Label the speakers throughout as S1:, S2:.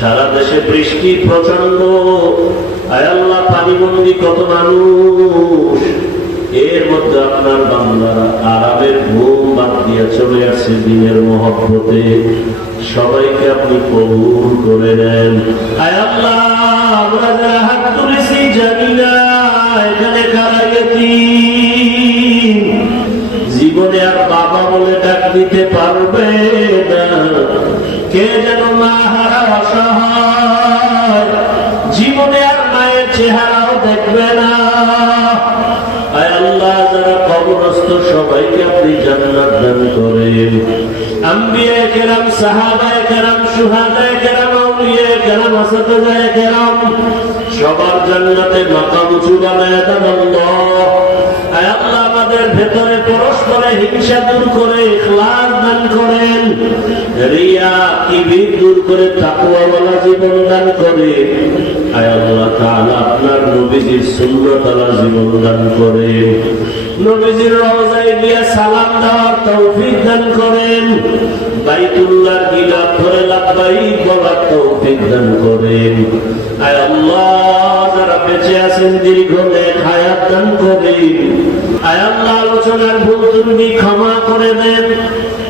S1: সারা দেশে বৃষ্টি প্রচণ্ড আয়াল্লাহ পানিবন্দি কত মানুষ? এর মধ্যে আপনার বাংলারা আরামের ঘুম বাদ দিয়ে চলে আসে দিনের মহব্বতে। সবাইকে আপনি কবুল করে নেন। আয় আল্লাহ, আমরা যারা হাত তুলেছি জানি না করেন আম্বিয়া সবার জান্নাতে মাকাম উঁচু আমাদের ভেতরে পরস্পরে হিংসা দূর করে, ইখলাস দান করেন। জীবন দান করে। আয় আল্লাহ আপনার নবীজির সুন্নতওয়ালা জীবন দান করে। নবীজির রওজায় গিয়ে সালাম দেওয়ার তৌফিক দান করেন। বাইতুল্লাহ গিলাফ ধরে লাব্বাইক বলার তৌফিক দান করেন। আয় আল্লাহ, যারা বেঁচে আছেন দীর্ঘমের হায়াত দান করেন। আয় আল্লাহ, আলোচনার ভুল তুমি ক্ষমা করে দেন।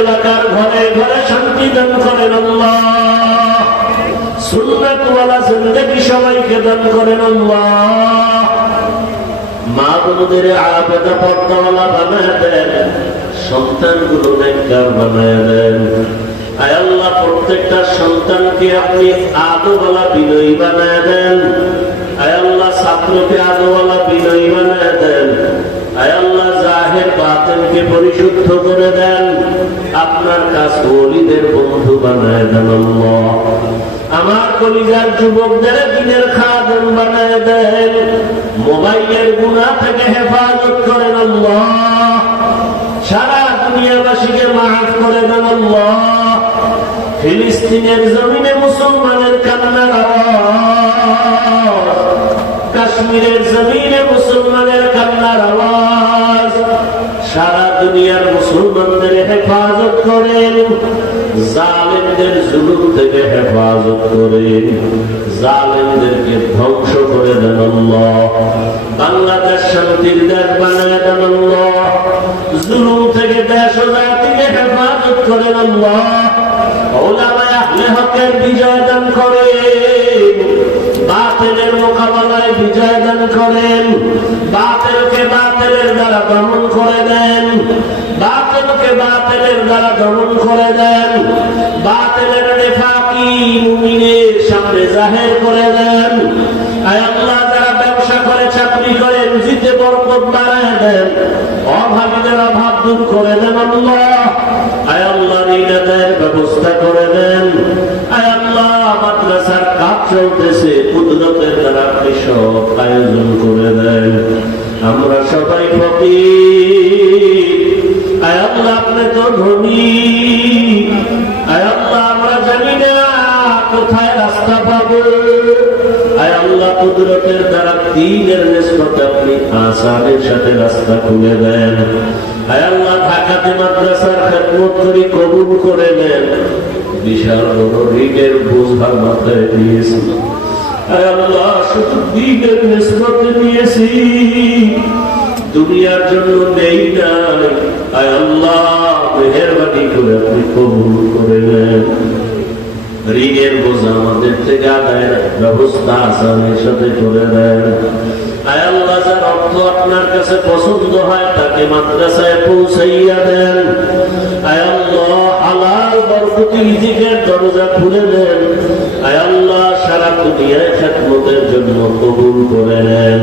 S1: এলাকার ঘরে ঘরে শান্তি দান করেন আল্লাহ। সুন্নাতওয়ালা জিন্দেগি সবাইকে দান করেন আল্লাহ। মা বোনদের আবেদা পর্দাওয়ালা বানায় দেন, সন্তানগুলো নেককার বানায় দেন। আয় আল্লাহ, প্রত্যেকটা সন্তানকে আপনি আদোওয়ালা বিনয়ী বানায় দেন। আয় আল্লাহ, ছাত্রকে আদোওয়ালা বিনয়ী বানায় দেন। আয় আল্লাহ, জাহের বাতেনকে পরিশুদ্ধ করে দেন। ওলিদের বন্ধু বানায় দেন আমার কলিজার যুবকদের দিনের খাদম বানায় দেন। মোবাইলের গুণা থেকে হেফাজত করেন আল্লাহ। সারা দুনিয়াবাসীকে মাফ করে দেন ফিলিস্তিনের জমিনে মুসলমানের কান্নার আওয়াজ, কাশ্মীরের জমিনে মুসলমানের কান্নার আওয়াজ, সারা দুনিয়ার মুসলমানদের হেফাজত করেন, জালেমদের জুলুম থেকে হেফাজত করেন, জালেমদেরকে ধ্বংস করে দেন বাংলাদেশ শান্তির দেশ বানায় দেন জুলুম থেকে দেশ ও জাতিকে হেফাজত করেন আল্লাহ। ওলামায়ে হকের বিজয় দান করেন, বাতিলের মোকাবেলায় বিজয় দান করেন। বাতিলকে বাতিলের দ্বারা দমন করে দেন। বাতিলকে বাতিলের দ্বারা দমন করে দেন। বাতিলের নেফাকি মুমিনের সামনে জাহের করে দেন। আল্লাহ, যারা ব্যবসা করে, চাকরি করে, রুজিতে বরকত বাড়ায় দেন। অভাবীদের অভাব দূর করে দেন আল্লাহ। আয় আল্লাহ ব্যবস্থা করে ফকির আয় আল্লাহ আপনি তো ধনী। আয় আল্লাহ, আমরা জানি না কোথায় রাস্তা পাবো। আয় আল্লাহ, কুদরতের দ্বারা দিনের নিষ্পত্তি আপনি আসানের সাথে রাস্তা খুলে দেন। আয় আল্লাহ, ঢাকাতে মাদ্রাসার খেদমত করি কবুল করে নেন, বিশাল বড় ঋণের বোঝা মাথায় দিয়েছি। আয় আল্লাহ, শুধু দিনের নিষ্পত্তি নিয়েছি। দুনিয়ার জন্য নেই নাই। আয় আল্লাহ, মেহরবানি করে আপনি কবুল করে নেন। ঋণের বোঝা আমাদের থেকে আদায়ের ব্যবস্থা আসানের সাথে করে দেন আয় আল্লাহ, যার অর্থ আপনার কাছে পছন্দ হয়, তাকে মাদ্রাসায় পৌঁছাইয়া দেন। আয় আল্লাহ বরকতি দরজা খুলে দেন। আয় আল্লাহ, সারা দুনিয়ায় খেদমতের জন্য কবুল করে নেন।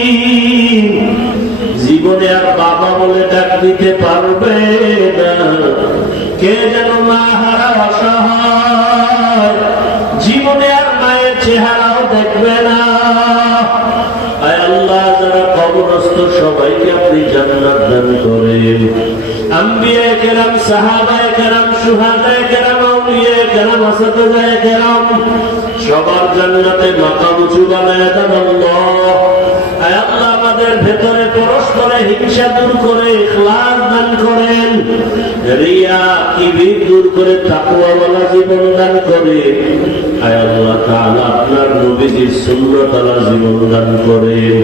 S1: জীবনে আর বাবা বলে ডাক দিতে পারবে না। কে যেন মা হারা অসহায়, জীবনে আর মায়ের চেহারাও দেখবে না। সবাইকে আপনি কেরাম কেরাম সবার জান্নাতে মাথা উঁচু বানায় দেন আল্লাহ আমাদের ভেতরে পরস্পরে হিংসা দূর করে, ইখলাস দান করেন। রিয়া কিবির দূর করে তাকওয়াওয়ালা জীবন দান করে। আয় আল্লাহ তাআলা আপনার নবীজির সুন্নতওয়ালা জীবন দান করেন।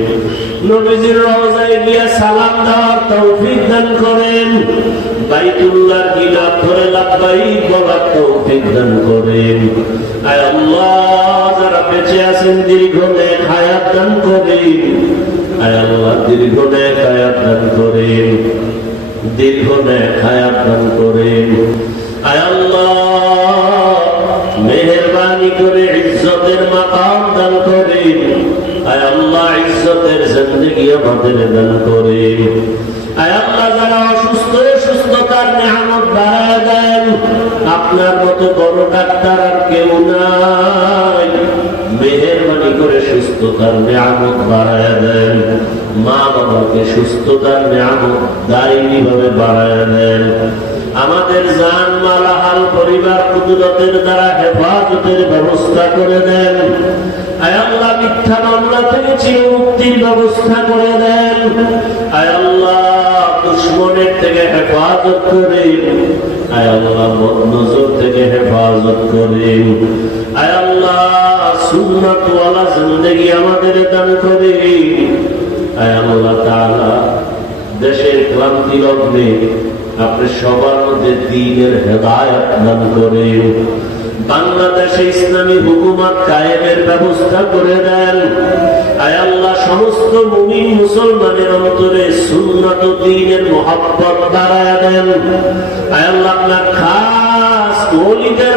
S1: নবীজির রওজায় গিয়া সালাম দেওয়ার তৌফিক দান করেন। বাইতুল্লাহ গিলাপ ধরে লাব্বাইক বলার তৌফিক দান করেন। আয় আল্লাহ, যারা বেঁচে আছেন দীর্ঘ নেক হায়াত দান করেন। আয় আল্লাহ দীর্ঘ নেক হায়াত দান করেন। দীর্ঘ নেক হায়াত দান করেন। আয় আল্লাহ, মেহেরবানি করে ইজ্জতের মাকাম দান করেন। আয় আল্লাহ, ইজ্জতের জিন্দেগি আমাদের দান আপনার মতো বড় ডাক্তার আর কেউ নাই। মেহেরবানি করে সুস্থতার নিয়ামত বাড়ায় দেন। মা বাবাকে সুস্থতার নিয়ামত দায়নি ভাবে বাড়ায় দেন। আমাদের জান মালাহাল পরিবার, কুদরতের দ্বারা হেফাজতের ব্যবস্থা করে দেন। আয় আল্লাহ, মিথ্যা মামলা থেকে চির মুক্তির ব্যবস্থা করে দেন। আয় আল্লাহ দুশ্মনের থেকে হেফাজত করেন আয় আল্লাহ নজর থেকে হেফাজত করেন আয় আল্লাহ, সুন্নতওয়ালা জিন্দগি আমাদের দান করেন আয় আল্লাহ তাআলা, দেশের ক্লান্তি লগ্নে আপনি সবার মধ্যে দিনের হেদায়ত দান করে। বাংলাদেশে ইসলামী হুকুমত কায়েমের ব্যবস্থা করে দেন। সমস্ত মুমিন মুসলমানের অন্তরে সুন্নত দিনের মহাব্বত বাড়ায় দেন। আপনার খাস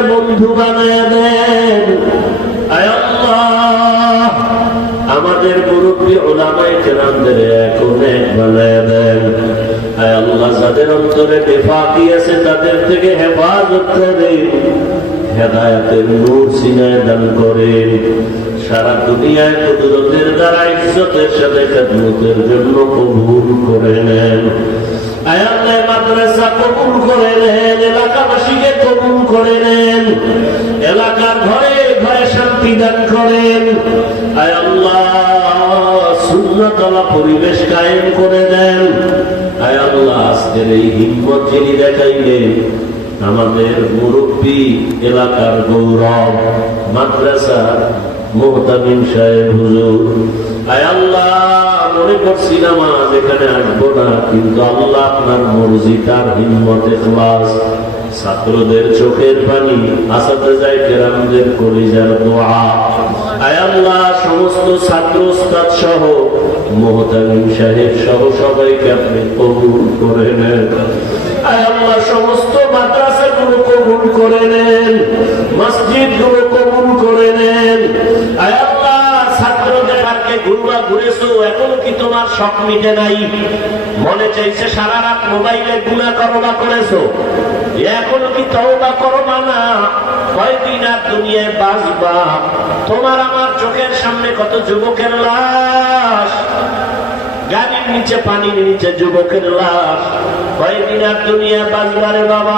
S1: বন্ধু বানায় দেন। আমাদের মুরব্বী ওলামাই কেরামদের এক বানায় দেন। আয় আল্লাহ যাদের অন্তরে বেফাকি আছে তাদের থেকে হেফাজত করেন হেদায়াতের নূর সিনায় দান করেন। সারা দুনিয়ায় কুদরতের দ্বারা ইজ্জতের সাথে খেদমতের জন্য কবুল করে নেন। আয়াল্লাহ মাদ্রাসা কবুল করে নেন, এলাকাবাসীকে কবুল করে নেন, এলাকার ঘরে ঘরে শান্তি দান করেন। আয় আল্লাহ শূন্যতলা পরিবেশ কায়েম করে দেন। আয় আল্লাহ, আজকের এই হিম্মত যিনি দেখাইলেন, আমাদের মুরব্বী এলাকার গৌরব, মাদ্রাসা ছাত্রদের চোখের পানি আসাতে যায় কেরামদের কলিজার দোয়া। আয় আল্লাহ, সমস্ত ছাত্র সহ মোহতামিম সাহেব সহ সবাইকে আপনি কবুল করে নেন। আয় আল্লাহ, সমস্ত কবুল করে নেন মসজিদগুলো কবুল করে নেন। তোমার তোমার আমার চোখের সামনে কত যুবকের লাশ? গাড়ির নিচে, পানির নিচে যুবকের লাশ। কয়েকদিন আর দুনিয়া বাবা।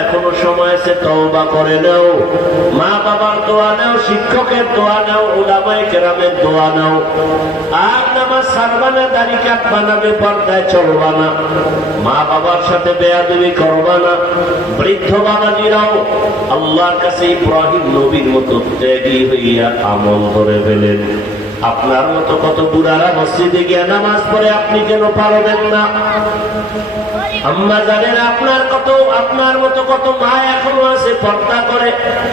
S1: এখনও সময় আছে, তওবা করে নাও। মা বাবার দোয়া নাও, শিক্ষকের দোয়া নাও উলামাই কেরামের দোয়া নাও। আর নামাজ সারবানা দাড়ি কাটবা না, বেপর্দায় চলবা না। মা বাবার সাথে বেয়াদবি করবা না। বৃদ্ধ বাবাজিরাও আল্লাহর কাছে ইব্রাহিম নবীর মতো ত্যাগী হইয়া আমল ধরে ফেলেন। আপনার মতো কত বুড়ারা মসজিদে গিয়ে নামাজ পড়ে, আপনি কেন পারবেন না? আম্মা জানেন আপনার কত, আপনার মতো কত মা এখনও আছে, পর্দা করে।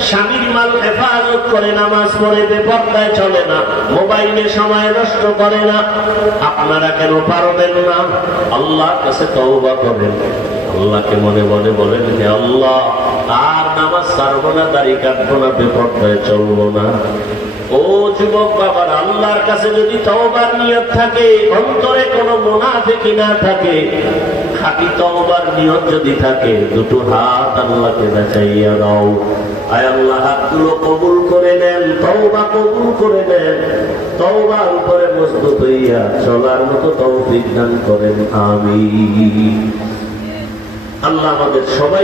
S1: স্বামীর মাল হেফাজত করে নামাজ পড়ে, বেপর্দায় চলে না, মোবাইলে সময় নষ্ট করে না। আপনারা কেন পারবেন না? আল্লাহ কাছে তওবা করেন। আল্লাহকে মনে মনে বলেন, হে আল্লাহ আর নামাজ ছাড়বো না দাড়ি কাটবো না বেপর্দায় চলবো না। ও যুবক বাবার, আল্লাহর কাছে যদি তওবার নিয়ত থাকে, অন্তরে কোনো মুনাফিকি না থাকে, খাঁটি তওবার নিয়ত যদি থাকে, দুটো হাত আল্লাহকে দেখাইয়া দাও। আয় আল্লাহ, হাতগুলো কবুল করে নেন, তওবা কবুল করে নেন। তওবার উপরে মজবুত হইয়া চলার মতো তৌফিক দান করেন আমি আল্লাহ আমাদের সবাই